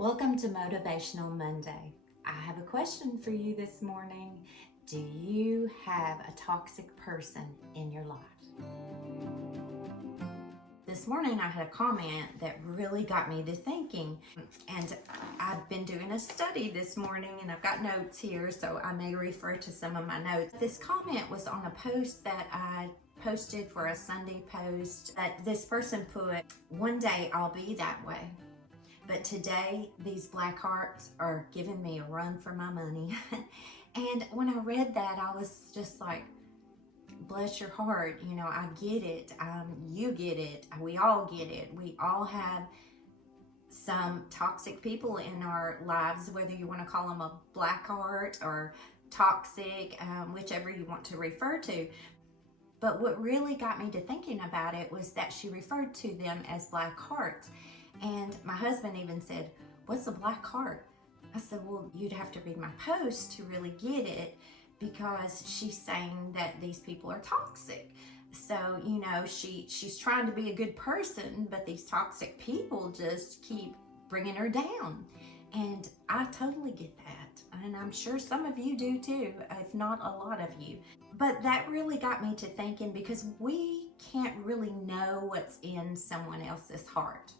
Welcome to Motivational Monday. I have a question for you this morning. Do you have a toxic person in your life? This morning I had a comment that really got me to thinking, and I've been doing a study this morning and I've got notes here, so I may refer to some of my notes. This comment was on a post that I posted for a Sunday post that this person put, "One day I'll be that way. But today, these black hearts are giving me a run for my money." And when I read that, I was just like, bless your heart. You know, I get it. You get it. We all get it. We all have some toxic people in our lives, whether you want to call them a black heart or toxic, whichever you want to refer to. But what really got me to thinking about it was that she referred to them as black hearts. And my husband even said, "What's a black heart?" I said, "Well, you'd have to read my post to really get it, because she's saying that these people are toxic." So, you know, she's trying to be a good person, but these toxic people just keep bringing her down. And I totally get that. And I'm sure some of you do too, if not a lot of you. But that really got me to thinking, because we can't really know what's in someone else's heart.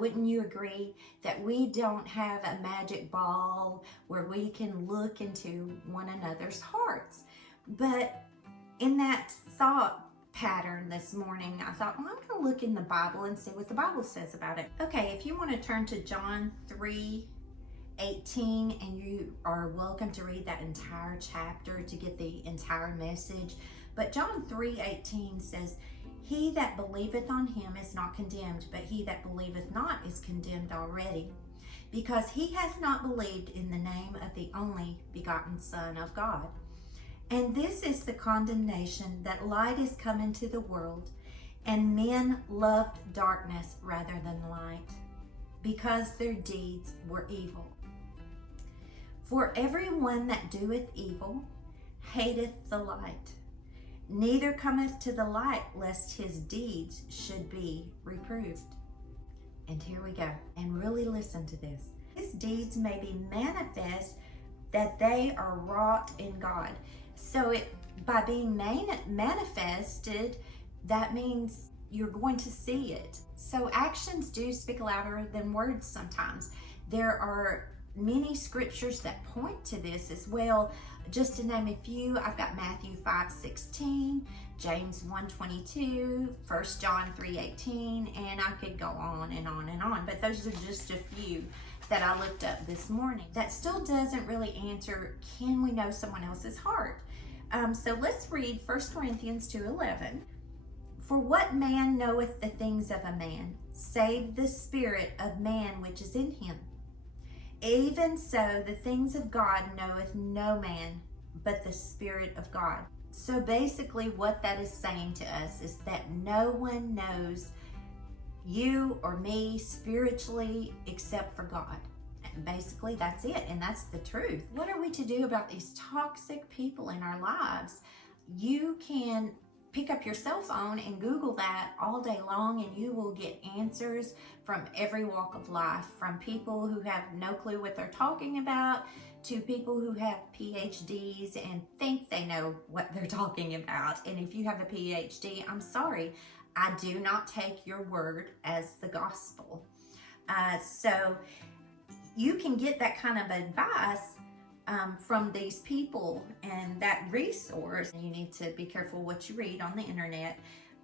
Wouldn't you agree that we don't have a magic ball where we can look into one another's hearts? But in that thought pattern this morning, I thought, well, I'm going to look in the Bible and see what the Bible says about it. Okay, if you want to turn to John 3:18, and you are welcome to read that entire chapter to get the entire message. But John 3:18 says, "He that believeth on him is not condemned, but he that believeth not is condemned already, because he hath not believed in the name of the only begotten Son of God. And this is the condemnation, that light is come into the world, and men loved darkness rather than light, because their deeds were evil. For everyone that doeth evil hateth the light, neither cometh to the light, lest his deeds should be reproved." And here we go. And really listen to this. "His deeds may be manifest, that they are wrought in God." So by being manifested, that means you're going to see it. So actions do speak louder than words sometimes. There are many scriptures that point to this as well. Just to name a few, I've got Matthew 5:16, James 1:22, 1 John 3:18, and I could go on and on and on. But those are just a few that I looked up this morning. That still doesn't really answer, can we know someone else's heart? So let's read 1 Corinthians 2:11. "For what man knoweth the things of a man, save the spirit of man which is in him? Even so, the things of God knoweth no man, but the Spirit of God." So basically what that is saying to us is that no one knows you or me spiritually except for God. And basically that's it, and that's the truth. What are we to do about these toxic people in our lives? You can pick up your cell phone and Google that all day long, and you will get answers from every walk of life, from people who have no clue what they're talking about to people who have PhDs and think they know what they're talking about. And if you have a PhD, I'm sorry, I do not take your word as the gospel. So you can get that kind of advice from these people and that resource. You need to be careful what you read on the internet.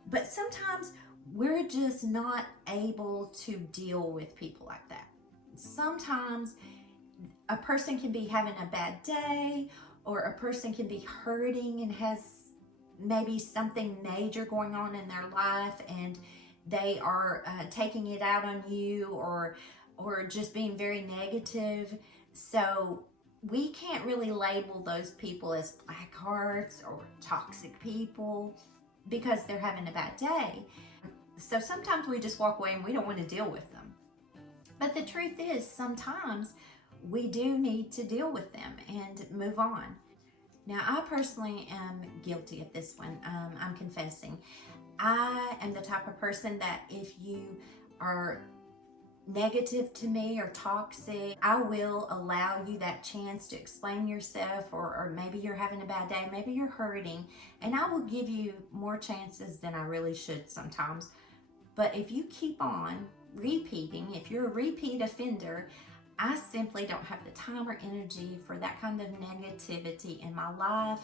But sometimes we're just not able to deal with people like that. Sometimes a person can be having a bad day, or a person can be hurting and has maybe something major going on in their life, and they are taking it out on you, or just being very negative. So we can't really label those people as black hearts or toxic people because they're having a bad day. So sometimes we just walk away and we don't want to deal with them. But the truth is, sometimes we do need to deal with them and move on. Now, I personally am guilty of this one. I'm confessing. I am the type of person that if you are negative to me or toxic, I will allow you that chance to explain yourself, or maybe you're having a bad day, maybe you're hurting, and I will give you more chances than I really should sometimes. But if you keep on repeating, if you're a repeat offender, I simply don't have the time or energy for that kind of negativity in my life.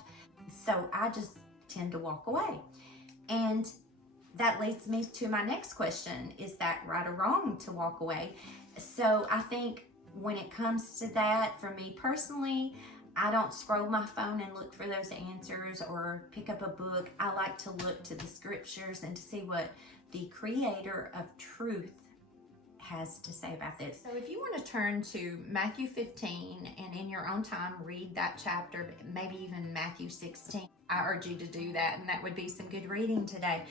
So I just tend to walk away. And that leads me to my next question. Is that right or wrong to walk away? So I think when it comes to that, for me personally, I don't scroll my phone and look for those answers or pick up a book. I like to look to the scriptures and to see what the creator of truth has to say about this. So if you want to turn to Matthew 15 and in your own time read that chapter, maybe even Matthew 16, I urge you to do that, and that would be some good reading today.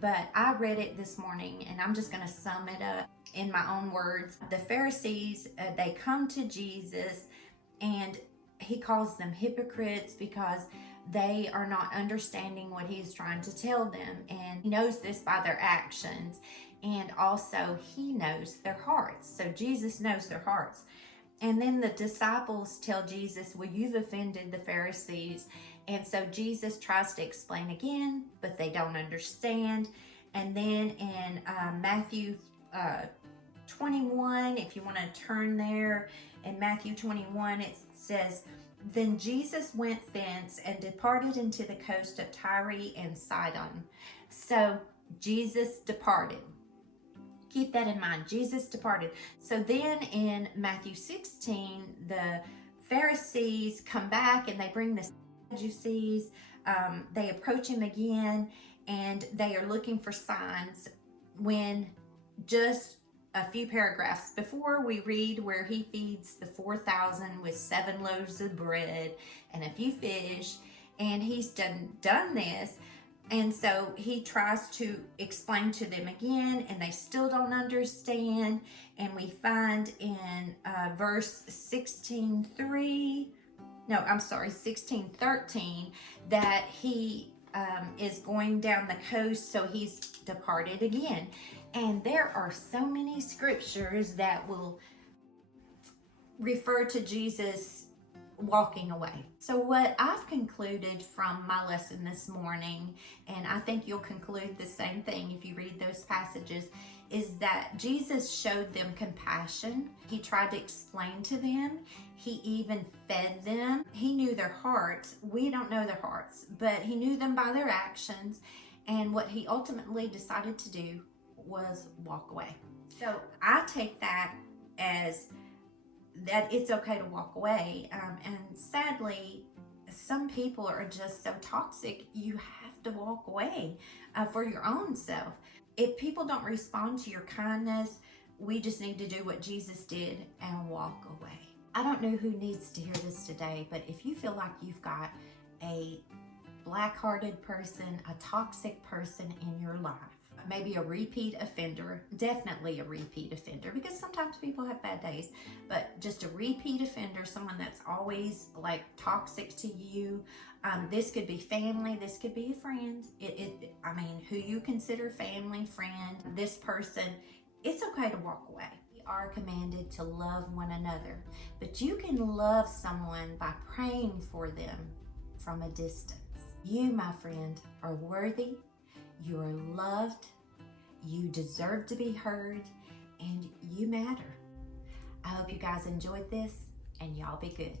But I read it this morning, and I'm just going to sum it up in my own words. The Pharisees, they come to Jesus, and he calls them hypocrites because they are not understanding what he's trying to tell them, and he knows this by their actions, and also he knows their hearts. So Jesus knows their hearts. And then the disciples tell Jesus, well, you've offended the Pharisees. And so Jesus tries to explain again, but they don't understand. And then in Matthew 21, if you want to turn there, in Matthew 21, it says, then Jesus went thence and departed into the coast of Tyre and Sidon. So Jesus departed. Keep that in mind. Jesus departed. So then in Matthew 16, the Pharisees come back and they bring the Sadducees. They approach him again, and they are looking for signs, when just a few paragraphs before we read where he feeds the 4,000 with 7 loaves of bread and a few fish, and he's done this. And so he tries to explain to them again, and they still don't understand. And we find in verse 16:13, that he is going down the coast, so he's departed again. And there are so many scriptures that will refer to Jesus walking away. So what I've concluded from my lesson this morning, and I think you'll conclude the same thing if you read those passages, is that Jesus showed them compassion. He tried to explain to them. He even fed them. He knew their hearts. We don't know their hearts, but he knew them by their actions. And what he ultimately decided to do was walk away. So I take that as that it's okay to walk away. And sadly, some people are just so toxic, you have to walk away for your own self. If people don't respond to your kindness, we just need to do what Jesus did and walk away. I don't know who needs to hear this today, but if you feel like you've got a black-hearted person, a toxic person in your life, maybe a repeat offender, definitely a repeat offender, because sometimes people have bad days, but just a repeat offender, someone that's always like toxic to you. This could be family, this could be a friend. I mean, who you consider family, friend, this person, it's okay to walk away. We are commanded to love one another, but you can love someone by praying for them from a distance. You, my friend, are worthy. You are loved, you deserve to be heard, and you matter. I hope you guys enjoyed this, and y'all be good.